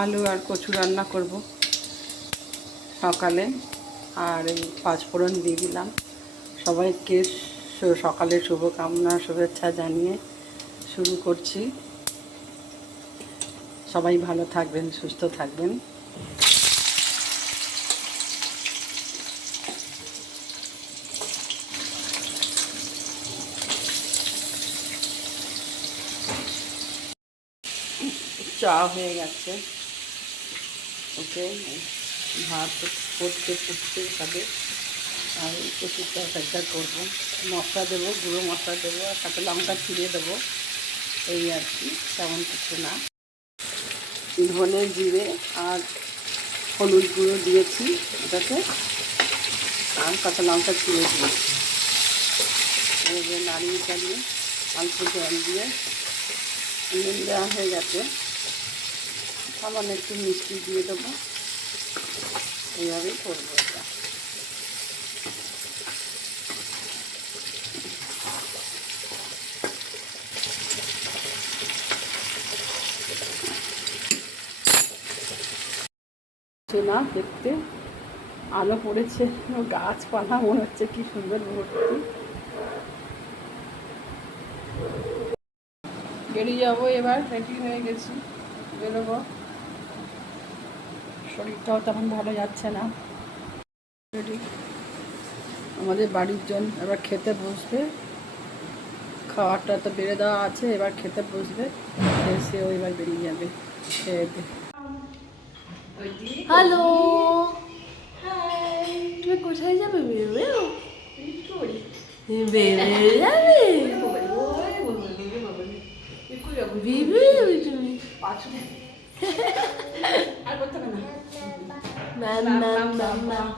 আলু আর কচু রান্না করব সকালে। আর এই পাঁচফোড়ন দিয়ে দিলাম। সবাইকে সকালে শুভকামনা শুভেচ্ছা জানিয়ে শুরু করছি। সবাই ভালো থাকবেন, সুস্থ থাকবেন। চা হয়ে গেছে, ওকে ভাত ফুটতে হবে। আর কচুর তরকারিটা করবো, মশলা দেবো, গুঁড়ো মশলা দেবো, আর কাঁচা লঙ্কা ছিঁড়ে দেবো, এই আর কি, তেমন কিছু না। ধনে জিরে আর হলুদ গুঁড়ো দিয়েছি ওটাতে, আর কাঁচা লঙ্কা ছিঁড়ে দিয়েছি। এবার নাড়িয়ে চালিয়ে অল্প জল দিয়ে নুন দেওয়া হয়ে গেছে, সামান্য একটু মিষ্টি দিয়ে দেবো। এইভাবেই করবো এটা। না দেখতে আলো পড়েছে, গাছপালা মনে হচ্ছে কি সুন্দর ভর্তি। বেরিয়ে যাবো এবার, রেডি হয়ে গেছি, বেরোবো। শরীরটাও তেমন ভালো যাচ্ছে না। রেডি, আমাদের বাড়ির জন এবার খেতে বসবে। খাওয়াটা তো বেড়ে দেওয়া আছে, এবার খেতে বসবে, এসেও এবার বেরিয়ে যাবে খেতে। হ্যালো, তুমি কোথায় যাবে? বেরোবে বেরোবে যাবে তুমি? আর করতে হবে না। Ma'am ma'am ma'am ma'am